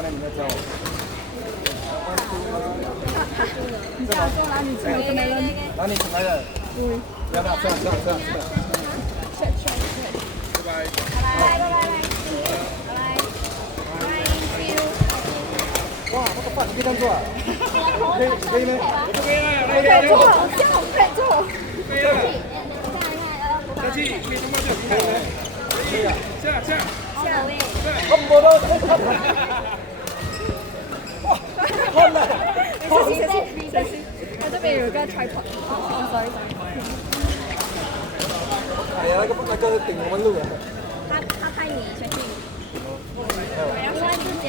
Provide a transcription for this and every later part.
教练，你要教我。你教我哪里吃的没人？哪里来的？对。要不要？这样。拜拜。哇，那个饭可以这样做啊？可以吗？不可以了，可以做，这样可以做。可以了。下去，可以通过这个平台吗？可以啊。下位。我都。哇，好冷。小心，我这边有一个 tripod。sorry。哎呀，那个顶我们路的。他拍你学习，另外一只脚，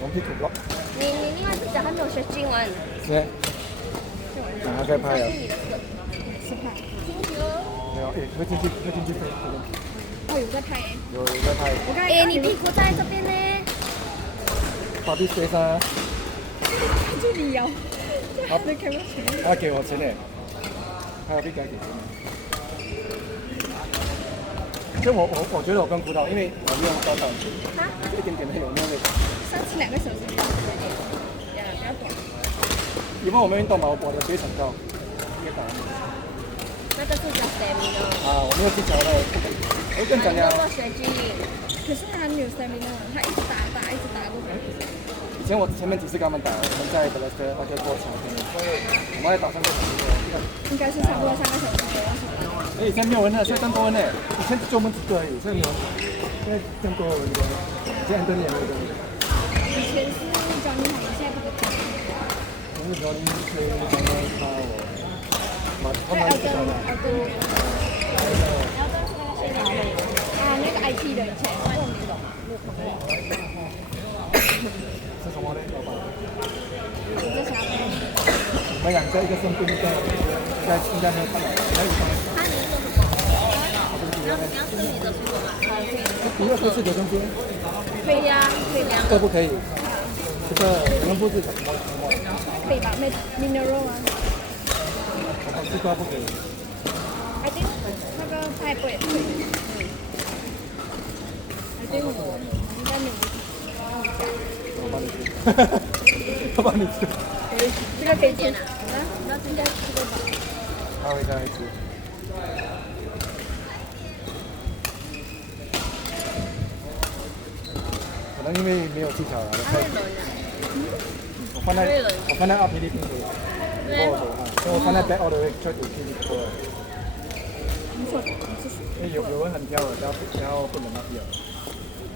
我们屁股了。你另外一只脚还没有学进完。是。还在拍啊？是拍。没有，会进去拍。哦，有在拍。有在拍。哎，你屁股在这边呢。把屁水上。这里有。好，你看我钱。他给我钱呢，还有必该给钱。其实我觉得我更枯燥，因为我没有多少钱，一点点的有没有那个。上次2个小时。比较短。因为我没运动嘛，我的血很高，越打。那个是叫 stamina。啊，我没有技巧的，我跟你讲呀。学技。可是他没有 stamina，他一直打都没有。以前我前面几次跟他们打，我们在德莱斯那个过程，我们还打3个小时。应该是差不多3个小时左右。以前没有人的，现在更多人呢。以前就我们几个而已，现在没有，现在更多人的。现在更多人的。以前是教你好，现在不可以。我是教你可以帮他我，把他们知道的。啊，那个 IT 的以前我没懂，是什么呢，老板？我在想。我养这一个生病的，应该没有看到，还有什么？你要吃你的水果吗？不要说是留中间。可以呀，可以两这不可以。这个人不是什么？可以吧？mineral 啊。西瓜不可以。I think 那个派不也可以。I think 我应该没有。我帮你吃。我帮你吃。这个可以点啊？那应该这个吧。他会这样吃。可能因为没有技巧了，我放在二 P D 平时，所以我放在 back all the way try to keep it cool。因为有人很挑的，然后不能那边。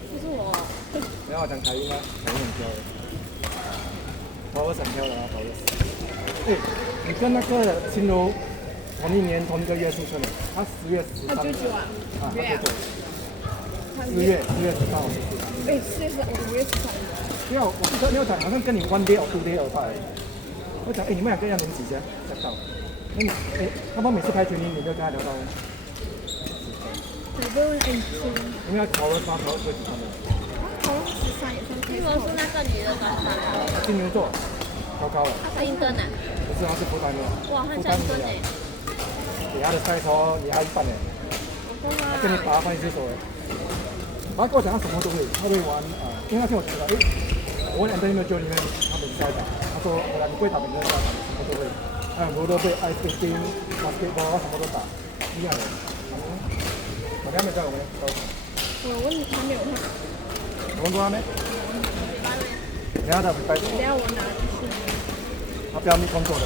不是我。然后我讲凯英啊，凯英很挑的，头发很挑的啊，头发。哎，你跟那个青柔同一年同一个月出生的，他10月13。他舅舅啊？啊，他舅舅。4月13号。哎，4月13，我5月13。对啊，我记得你有讲，好像跟你 one day or 2 day or 5。我讲，哎，你们2个要年几下才到？那你，哎，他们每次拍群里，你没有跟他聊到吗？我问哎，因为要考了8考几分的？考了13也算可以。听说是那个女的短发。金牛座，高高的。他是英登啊？不是，他是不丹的。哇，很像英登诶。给他的菜超也还一半诶。他跟你打翻一只手诶。他跟我讲他什么都会，他会玩因为那天我觉得，我问Anthony Joe里面他们在打，他说你会打本身在打，什么都会，罗德贝、ice skating、basketball 什么都打，厉害的。我还没在我们。我问他没有看。我问过他没？等下他没带。等下我拿去。他不要密工作的。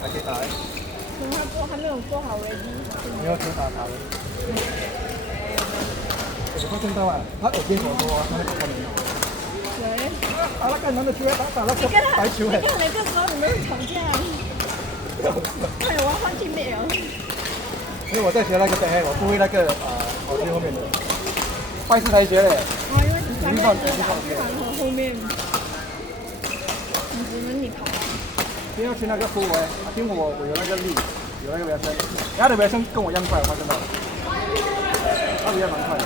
还可以打。他还没有做好 ready。没有打他了。我发现到啊，他耳边所说他那个超美好。谁？那个男的球打那个白球哎。你看那个时候你们会吵架。哎，我要换镜面了。因为我在学那个背黑，我不会那个跑最后面的。拜师才学的。哦，因为前面是打预防和后面。只能你跑。先要去那个护围，因为我有那个力，有那个原声，他的原声跟我一样快，我发现到，他比较蛮快的。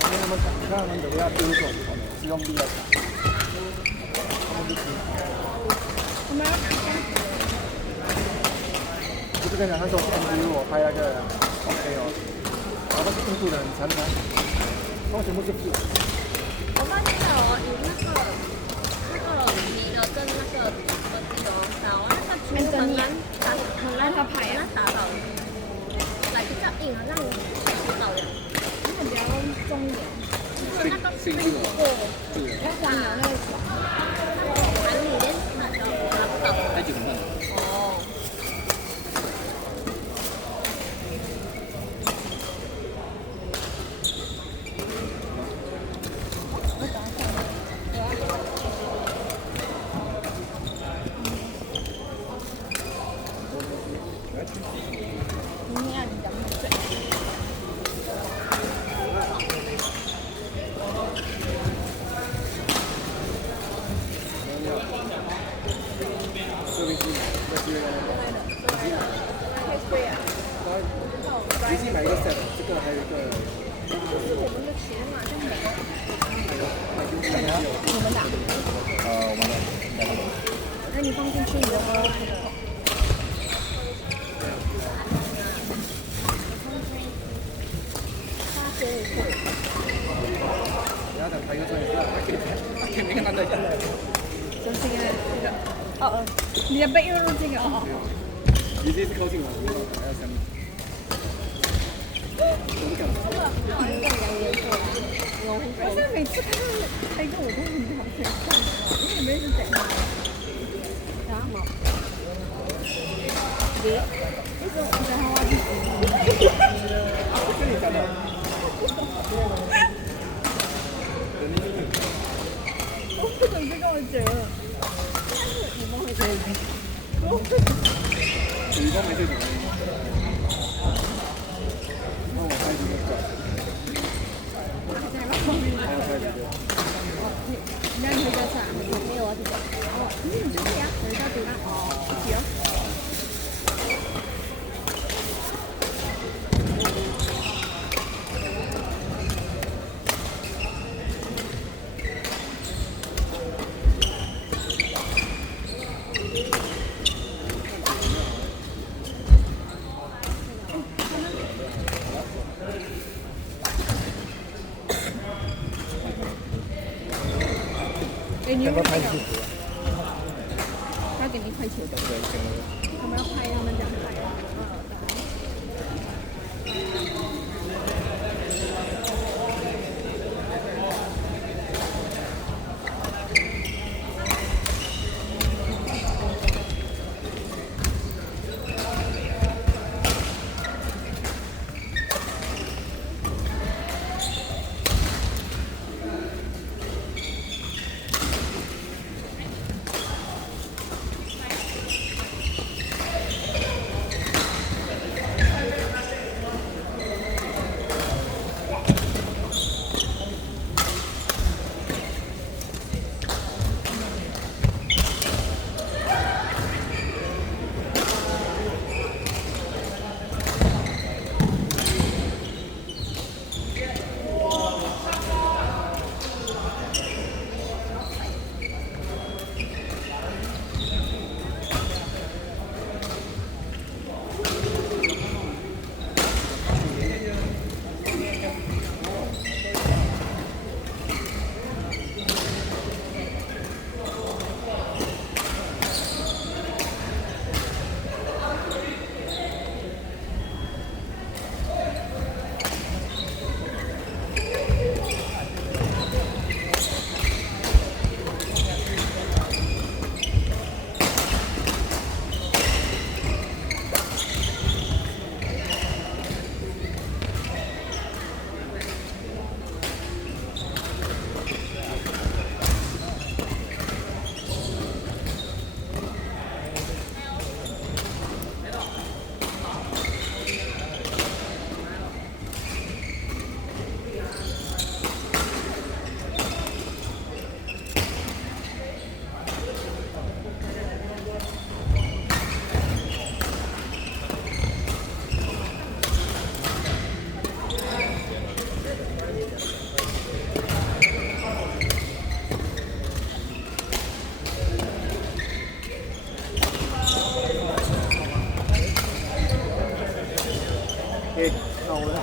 然后他们你看他们怎么样丢手，是用力要打。我们要打跟你讲，那时候 MV 我拍那个朋友，然后印度人常常，他们全部是富。我发现哦，有那个女的跟那个自由少，那个图很难他拍啊，打到，来比较硬啊，让你打到的。那比较重一点。那个是这个，要黄油那个爽。还有连那个拿不到。还几公分？哦。你看你讲的对。这边是在这边微信买一个 set， 这个还有一个。我们的钱嘛，就没了。我们的。我们的。那你放进去你的包。你要等拍一个照片，他可以每个男的一样的。就是这个，哦，你的背又入这个哦。你这是靠近我，还要下面。我现在每次看到拍个我都很好看，因为没是怎样。然后，你说我在hawa跟你讲的。我不懂这个我觉得，但是你们会觉得，你都没这种。那我拍几个照。那你会叫啥？没有啊，这个。哦，你这里啊？我叫对吧？哦，行。给你们那个，他给你快球的，他们要拍，他们这样拍。给，那我来。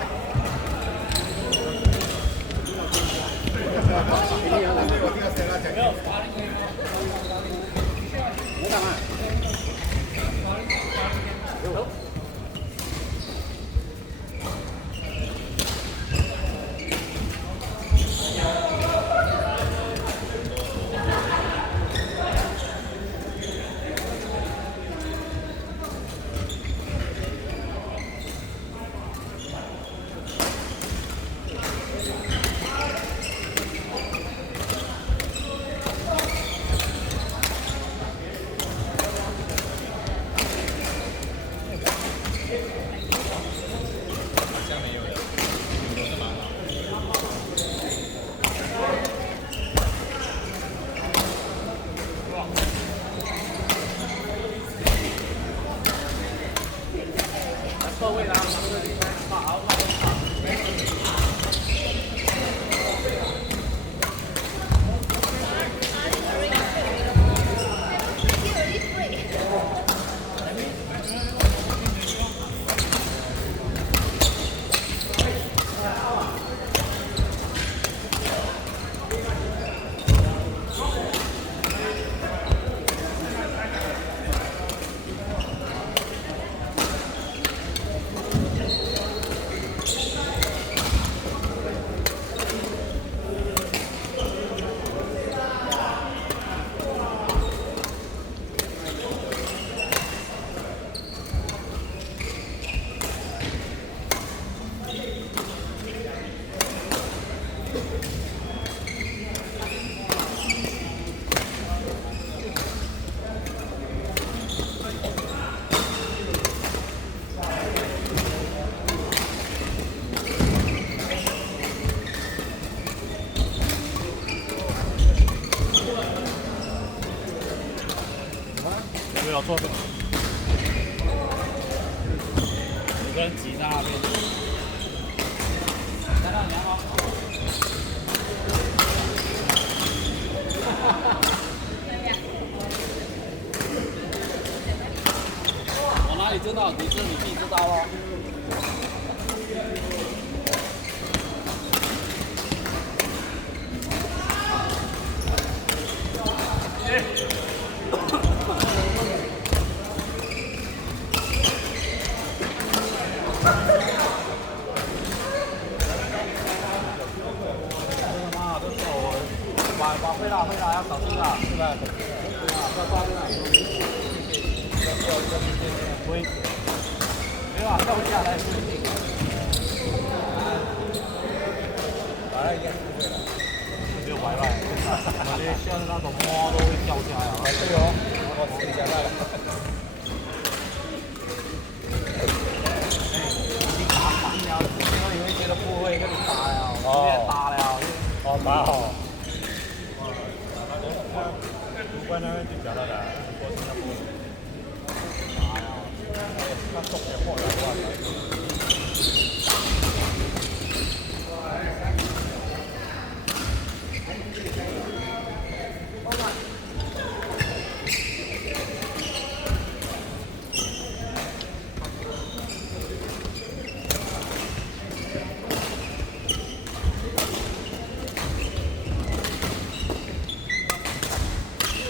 没有错，有个人挤在那边。来到你好。我哪里知道？你是你自己知道咯。会啦，要小心啦，是吧？对啊，要抓住啦。危险。没有啊，掉下来不一定。来一点。没有歪歪，我觉得像那种摸都会掉下来啊。对哦，我吃一下来了。你打反了，这个你会觉得不会跟你打了，直接打了。哦，蛮好。不管那边就叫他来，我新加坡。哎呀，他送的货来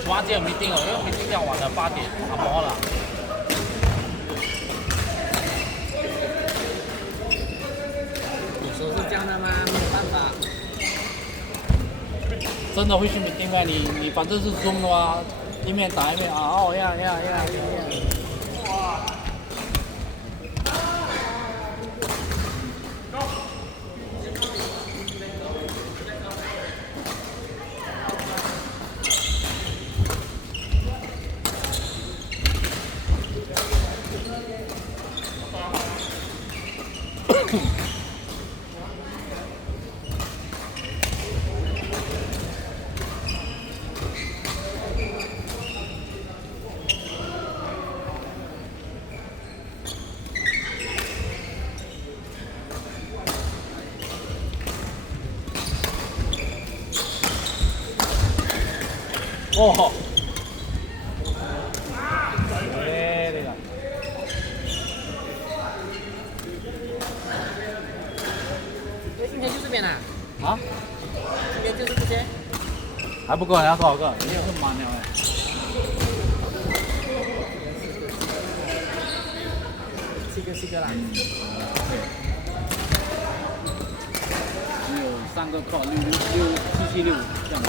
哇！8点没定哦，因为没定要晚了8点，他摸了。有时候是这样的吗？没有办法。真的会去没定吗？你反正是 Zoom 的话，一面打一面啊，哦呀。哇！哦，对了。还不够，你要多少个？你是蛮鸟哎。七个啦。对。你有3个扣67776这样子，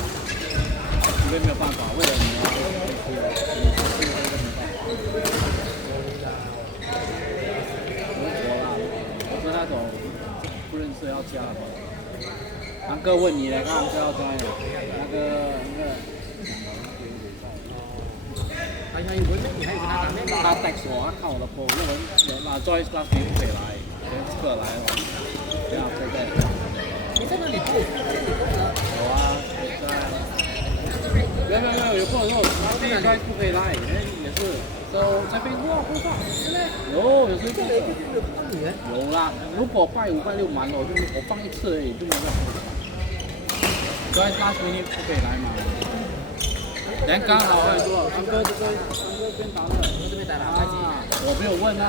因为没有办法，为了你要我说那种不认识要加的话，堂哥问你来看，就要加的，那个。还有文，你还有跟他打面他 text 我，他看我的 po， 因为Joyce last week 不可以来，这个来了，这样对不对？你在那里住？有啊，没有朋友说Joyce 不可以来，也是，在Facebook 会放，有时候有啦，如果拜5拜6满了，我放一次而已，就没有。Joyce last week 不可以来嘛？人刚好很多，堂哥边打的，这边打了，我没有问啊，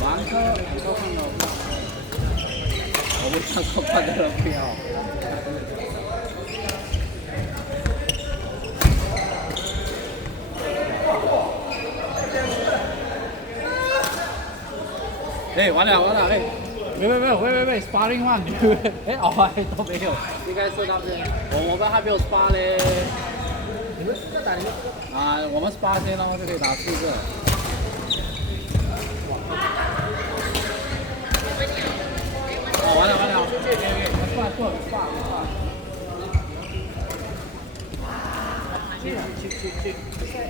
王哥，你都看了，我不想说看的票。哎，完了，哎，喂，sparring one， 哎，都没有，应该是那边，我们还没有 spar 嘞。你们要打你们啊，我们18先，然后就可以打4个。哦，完了，去。